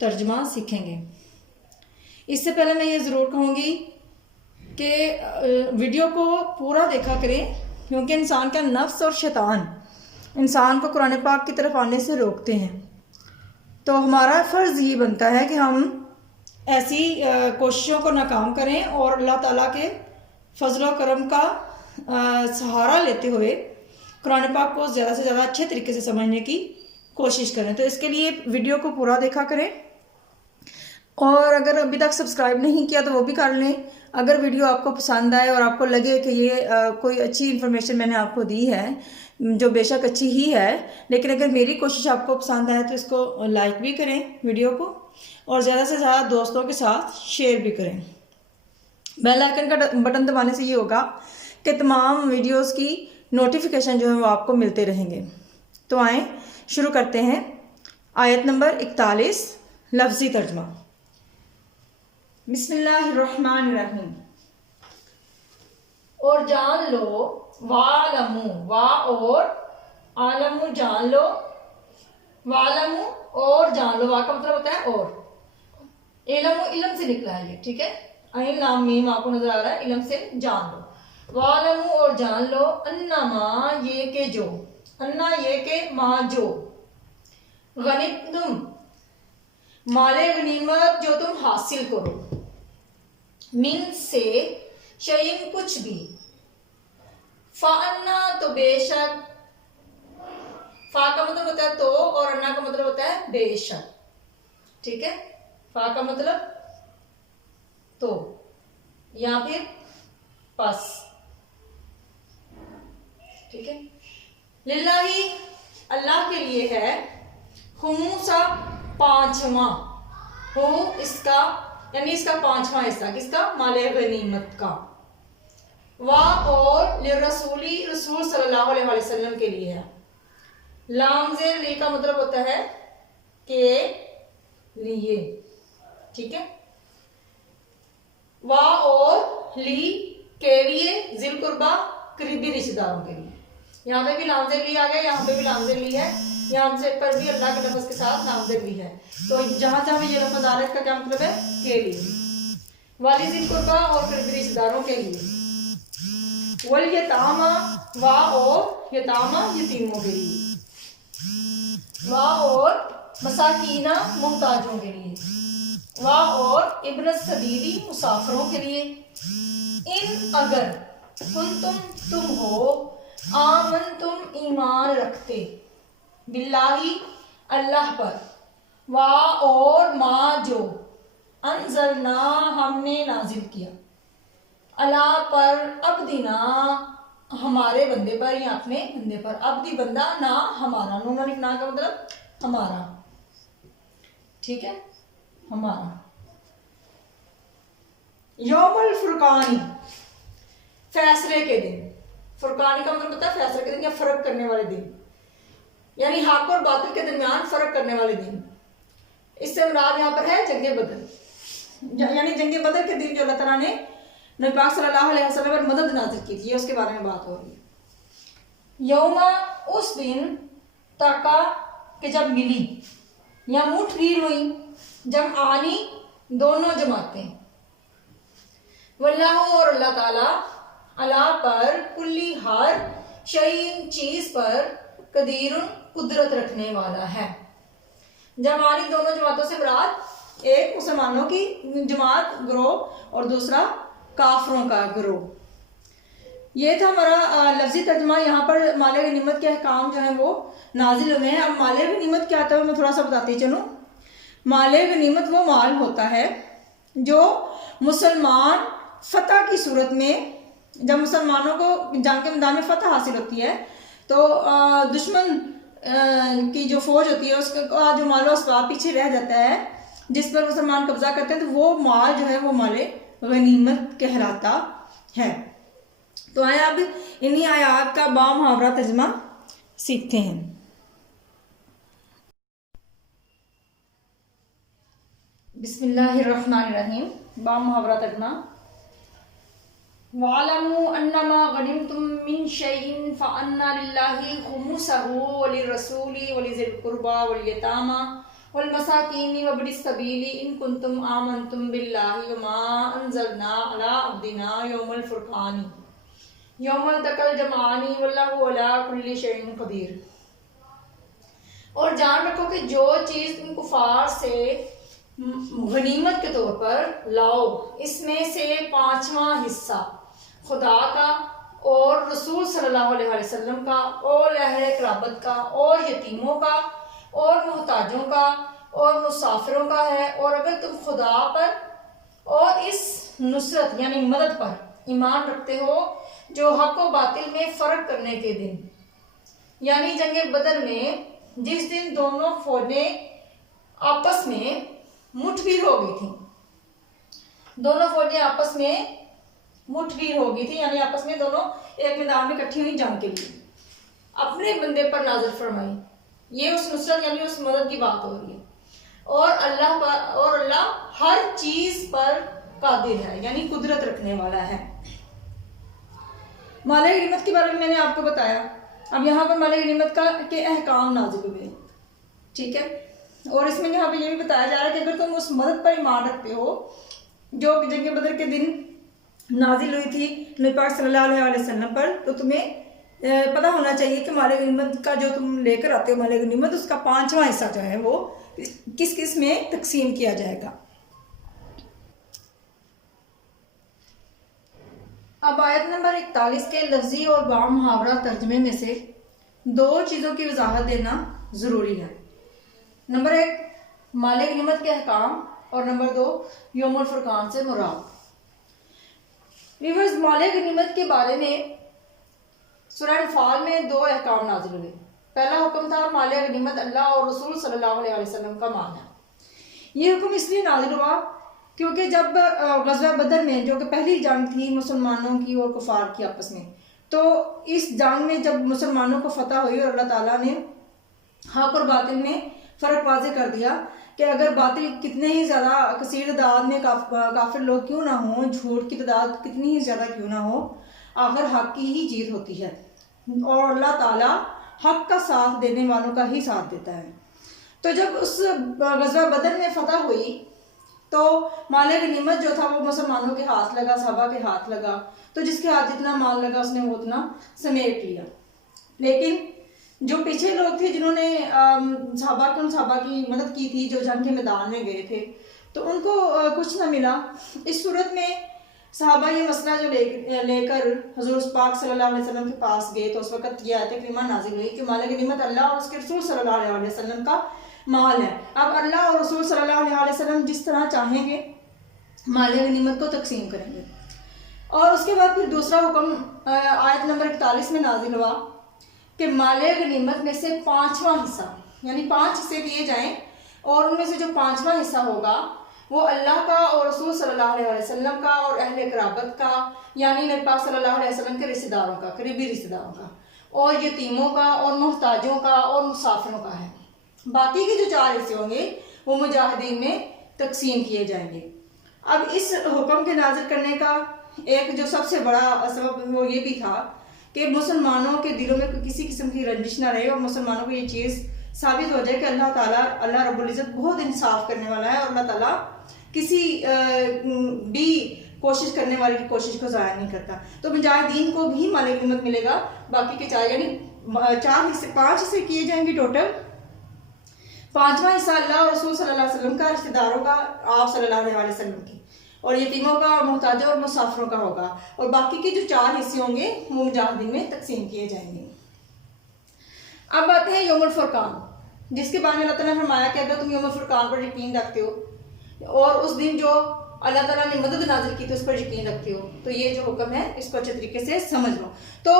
ترجمہ سیکھیں گے۔ اس سے پہلے میں یہ ضرور کہوں گی کہ ویڈیو کو پورا دیکھا کریں، کیونکہ انسان کا نفس اور شیطان انسان کو قرآن پاک کی طرف آنے سے روکتے ہیں۔ تو ہمارا فرض یہ بنتا ہے کہ ہم ایسی کوششوں کو ناکام کریں اور اللہ تعالیٰ کے فضل و کرم کا سہارا لیتے ہوئے قرآن پاک کو زیادہ سے زیادہ اچھے طریقے سے سمجھنے کی کوشش کریں۔ تو اس کے لیے ویڈیو کو پورا دیکھا کریں، اور اگر ابھی تک سبسکرائب نہیں کیا تو وہ بھی کر لیں۔ اگر ویڈیو آپ کو پسند آئے اور آپ کو لگے کہ یہ کوئی اچھی انفارمیشن میں نے آپ کو دی ہے، جو بے شک اچھی ہی ہے، لیکن اگر میری کوشش آپ کو پسند آئے تو اس کو لائک بھی کریں ویڈیو کو، اور زیادہ سے زیادہ دوستوں کے ساتھ شیئر بھی کریں۔ بیل آئیکن کا بٹن دبانے سے یہ ہوگا کہ تمام ویڈیوز کی نوٹیفیکیشن جو ہے وہ آپ کو ملتے رہیں گے۔ تو آئیں شروع کرتے ہیں۔ آیت نمبر 41، لفظی ترجمہ۔ بسم اللہ الرحمن الرحیم۔ اور جان لو، وَاعْلَمُوا، وا اور عالمو جان لو، وَاعْلَمُوا اور جان لو، وا کا مطلب ہوتا ہے اور، علم علم سے نکلا ہے یہ، ٹھیک ہے، عین لام میم آپ کو نظر آ رہا ہے، علم سے جان لو، وَاعْلَمُوا اور جان لو، انما یہ کہ جو، انا یہ کہ ما جو، غنیمتم مال غنیمت جو تم حاصل کرو، من سے شیئن کچھ بھی، فانا تو بے شک، فا کا مطلب ہوتا ہے تو اور انا کا مطلب ہوتا ہے بے شک، ٹھیک ہے، فا کا مطلب تو یا پھر پس، ٹھیک ہے، للہ اللہ کے لیے ہے، خموسا پانچواں، ہو اس کا یعنی اس کا پانچواں حصہ، کس کا؟ مال غنیمت کا، وا اور للرسولی رسول صلی اللہ علیہ وسلم کے لیے ہے، لام زیر لی کا مطلب ہوتا ہے کہ لیے، ٹھیک ہے، وا اور لی کے لیے، ذی القربہ قریبی رشتہ داروں کے لیے، یہاں پہ بھی لام زیر لی آ گیا، یہاں پہ بھی لام زیر لی ہے، یہاں سے پر بھی اللہ کے لفظ کے ساتھ لام زیر لی ہے، تو جہاں جہاں بھی یہ لفظ آ رہا ہے اس کا کیا مطلب ہے؟ کے لیے، والی ذی القربہ اور قریبی رشتہ داروں کے لیے، والیتاما وا اور یتاما یتیموں کے لیے، وا اور مساکینہ محتاجوں کے لیے، وا اور ابن السبیلی مسافروں کے لیے، ان اگر کنتم تم ہو، آمن تم ایمان رکھتے، باللہ اللہ پر، وا اور ما جو، انزلنا ہم نے نازل کیا، اللہ پر عبدنا ہمارے بندے پر یا اپنے بندے پر، عبدی بندہ نا ہمارا، نون الف نا کا مطلب ہمارا، ٹھیک ہے، ہمارا، یوم الفرقانی فیصلے کے دن، فرقانی کا مطلب ہوتا ہے فیصلے کے دن یا فرق کرنے والے دن، یعنی حق اور باطل کے درمیان فرق کرنے والے دن، اس سے مراد یہاں پر ہے جنگ بدر، یعنی جنگ بدر کے دن جو اللہ تعالیٰ نے نبی پاک صلی اللہ علیہ وسلم پر مدد نازل کی تھی، اس کے بارے میں بات ہو رہی ہے۔ یوما اس دن تاکا کہ جب ملی یا مٹھ گیر ہوئی، جب آنی دونوں جماعتیں، واللہ اور اللہ تعالیٰ، اللہ پر، کلی ہر شیء چیز پر، قدیر قدرت رکھنے والا ہے۔ جماعت دونوں جماعتوں سے مراد ایک مسلمانوں کی جماعت گروہ اور دوسرا کافروں کا گروہ۔ یہ تھا ہمارا لفظی ترجمہ۔ یہاں پر مال غنیمت کے احکام جو ہیں وہ نازل ہوئے ہیں۔ اب مال غنیمت کیا ہوتا ہے میں تھوڑا سا بتاتی چلوں۔ مال غنیمت وہ مال ہوتا ہے جو مسلمان فتح کی صورت میں، جب مسلمانوں کو جنگ کے میدان میں فتح حاصل ہوتی ہے تو دشمن کی جو فوج ہوتی ہے اس کا جو مال و اسباب پیچھے رہ جاتا ہے، جس پر مسلمان قبضہ کرتے ہیں، تو وہ مال جو ہے وہ مال غنیمت کہلاتا ہے۔ تو آئے اب انہی آیات کا بامحاورہ ترجمہ سیکھتے ہیں۔ بسم اللہ الرحمن الرحیم۔ بامحاورہ ترجمہ۔ وَاعْلَمُوا أَنَّمَا غَنِمْتُم مِّن شَيْءٍ فَأَنَّ لِلَّهِ خُمُسَهُ وَلِلرَّسُولِ وَلِذِي الْقُرْبَى وَالْيَتَامَى والمساکین وابن السبیل ان کنتم آمنتم باللہ وما انزلنا علی عبدنا یوم الفرقان یوم التقی الجمعان واللہ علی کل شیء قدیر۔ اور جان رکھو کہ جو چیز ان کفار سے غنیمت کے طور پر لاؤ، اس میں سے 5واں حصہ خدا کا اور رسول صلی اللہ علیہ وسلم کا اور اہل قرابت کا اور یتیموں کا اور محتاجوں کا اور مسافروں کا ہے، اور اگر تم خدا پر اور اس نصرت یعنی مدد پر ایمان رکھتے ہو جو حق و باطل میں فرق کرنے کے دن، یعنی جنگ بدر میں جس دن دونوں فوجیں آپس میں مٹھ بھیڑ ہو گئی تھیں، دونوں فوجیں آپس میں مٹھ بھیڑ ہو گئی تھی، یعنی آپس میں دونوں ایک میدان میں اکٹھی ہوئی جنگ کے لیے، اپنے بندے پر نازل فرمائی۔ یہ اس نصرت یعنی اس مدد کی بات ہو رہی ہے۔ اور اللہ ہر چیز پر قادر ہے، یعنی قدرت رکھنے والا ہے۔ مال غنیمت کے بارے میں میں نے آپ کو بتایا، اب یہاں پر مال غنیمت کے احکام نازل ہوئے، ٹھیک ہے۔ اور اس میں یہاں پہ یہ بھی بتایا جا رہا ہے کہ اگر تم اس مدد پر ایمان رکھتے ہو جو جنگ بدر کے دن نازل ہوئی تھی نبی پاک صلی اللہ علیہ وسلم پر، تو تمہیں پتہ ہونا چاہیے کہ مال غنیمت کا جو تم لے کر آتے ہو مال غنیمت، اس کا 5واں حصہ جو ہے وہ کس کس میں تقسیم کیا جائے گا۔ اب آیت نمبر 41 کے لفظی اور با محاورہ ترجمے میں سے 2 چیزوں کی وضاحت دینا ضروری ہے۔ نمبر 1 مال غنیمت کے احکام، اور نمبر 2 یوم الفرقان سے مراد۔ ویورز، مال غنیمت کے بارے میں سورہ انفال میں 2 احکام نازل ہوئے۔ پہلا حکم تھا مال غنیمت اللہ اور رسول صلی اللہ علیہ وسلم کا مال ہے۔ یہ حکم اس لیے نازل ہوا کیونکہ جب غزوہ بدر میں، جو کہ پہلی جنگ تھی مسلمانوں کی اور کفار کی آپس میں، تو اس جنگ میں جب مسلمانوں کو فتح ہوئی اور اللہ تعالیٰ نے حق اور باطل میں فرق واضح کر دیا کہ اگر باطل کتنے ہی زیادہ کثیر تعداد میں کافر لوگ کیوں نہ ہوں، جھوٹ کی تعداد کتنی ہی زیادہ کیوں نہ ہو، آخر حق کی ہی جیت ہوتی ہے، اور اللہ تعالیٰ حق کا ساتھ دینے والوں کا ہی ساتھ دیتا ہے۔ تو جب اس غزوہ بدر میں فتح ہوئی تو مال غنیمت جو تھا وہ مسلمانوں کے ہاتھ لگا، صحابہ کے ہاتھ لگا، تو جس کے ہاتھ جتنا مال لگا اس نے وہ اتنا سمیٹ لیا۔ لیکن جو پیچھے لوگ تھے جنہوں نے صحابہ کی مدد کی تھی، جو جنگ کے میدان میں گئے تھے، تو ان کو کچھ نہ ملا۔ اس صورت میں صحابہ یہ مسئلہ جو لے کر حضور پاک صلی اللہ علیہ وسلم کے پاس گئے، تو اس وقت یہ آیت کریمہ نازل ہوئی کہ مال غنیمت اللہ اور اس کے رسول صلی اللہ علیہ وسلم کا مال ہے۔ اب اللہ اور رسول صلی اللہ علیہ وسلم جس طرح چاہیں گے مال غنیمت کو تقسیم کریں گے۔ اور اس کے بعد پھر دوسرا حکم آیت نمبر 41 میں نازل ہوا کہ مال غنیمت میں سے 5واں حصہ، یعنی 5 حصے لیے جائیں، اور ان میں سے جو 5واں حصہ ہوگا وہ اللہ کا اور رسول صلی اللہ علیہ وسلم کا اور اہل قرابت کا، یعنی نبی پاک صلی اللہ علیہ وسلم کے رشتہ داروں کا، قریبی رشتہ داروں کا، اور یتیموں کا اور محتاجوں کا اور مسافروں کا ہے۔ باقی کے جو 4 حصے ہوں گے وہ مجاہدین میں تقسیم کیے جائیں گے۔ اب اس حکم کے نازل کرنے کا ایک جو سب سے بڑا سبب وہ یہ بھی تھا کہ مسلمانوں کے دلوں میں کسی قسم کی رنجش نہ رہے، اور مسلمانوں کو یہ چیز ثابت ہو جائے کہ اللہ تعالیٰ، اللہ رب العزت بہت انصاف کرنے والا ہے، اور اللہ تعالیٰ کسی بھی کوشش کرنے والے کی کوشش کو ضائع نہیں کرتا۔ تو مجاہدین کو بھی مال غنیمت ملے گا، باقی کے 4 یعنی 5 حصے کیے جائیں گے ٹوٹل۔ 5واں حصہ اللہ اور رسول صلی اللہ علیہ وسلم کا، رشتہ داروں کا، آپ صلی اللہ علیہ وسلم کی، اور یتیموں کا، محتاجوں اور مسافروں کا ہوگا، اور باقی کے جو 4 حصے ہوں گے وہ مجاہدین میں تقسیم کیے جائیں گے۔ اب آتے ہیں یوم الفرقان، جس کے بارے میں اللہ تعالیٰ نے فرمایا کہ اگر تم یوم الفرقان پر یقین رکھتے ہو اور اس دن جو اللہ تعالیٰ نے مدد نازل کی تھی اس پر یقین رکھتے ہو، تو یہ جو حکم ہے اس کو اچھے طریقے سے سمجھ لو۔ تو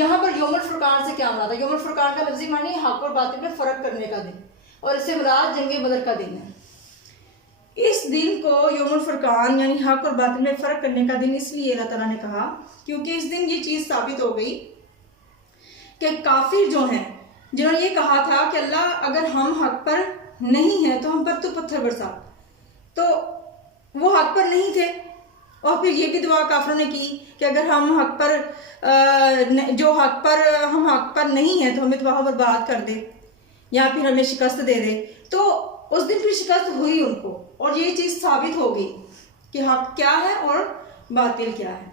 یہاں پر یوم الفرقان سے کیا مراد ہے؟ یوم الفرقان کا لفظی معنی حق اور باطل میں فرق کرنے کا دن، اور اس سے مراد جنگ بدر کا دن ہے۔ اس دن کو یوم الفرقان یعنی حق اور باطل میں فرق کرنے کا دن اس لیے اللہ تعالیٰ نے کہا کیونکہ اس دن یہ چیز ثابت ہو گئی کہ کافر جو ہیں، جنہوں نے یہ کہا تھا کہ اللہ اگر ہم حق پر نہیں ہیں تو ہم پر تو پتھر برسا، تو وہ حق پر نہیں تھے، اور پھر یہ بھی دعا کافروں نے کی کہ اگر ہم حق پر ہم حق پر نہیں ہیں تو ہمیں تباہ و برباد کر دے یا پھر ہمیں شکست دے دے۔ تو اس دن پھر شکست ہوئی ان کو، اور یہ چیز ثابت ہو گئی کہ حق کیا ہے اور باطل کیا ہے۔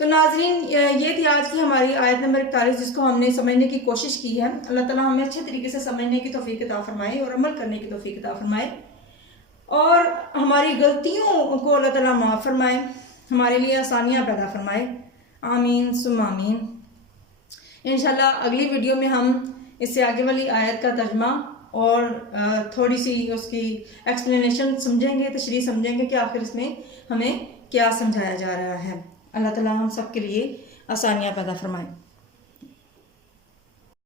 تو ناظرین یہ تھی آج کی ہماری آیت نمبر 41 جس کو ہم نے سمجھنے کی کوشش کی ہے۔ اللہ تعالیٰ ہمیں اچھے طریقے سے سمجھنے کی توفیق عطا فرمائے اور عمل کرنے کی توفیق عطا فرمائے، اور ہماری غلطیوں کو اللہ تعالیٰ معاف فرمائے، ہمارے لیے آسانیاں پیدا فرمائے، آمین ثم آمین۔ انشاءاللہ اگلی ویڈیو میں ہم اس سے آگے والی آیت کا ترجمہ اور تھوڑی سی اس کی ایکسپلینیشن سمجھیں گے، تشریح سمجھیں گے کہ آخر اس میں ہمیں کیا سمجھایا جا رہا ہے۔ اللہ تعالیٰ ہم سب کے لیے آسانیاں پیدا فرمائے۔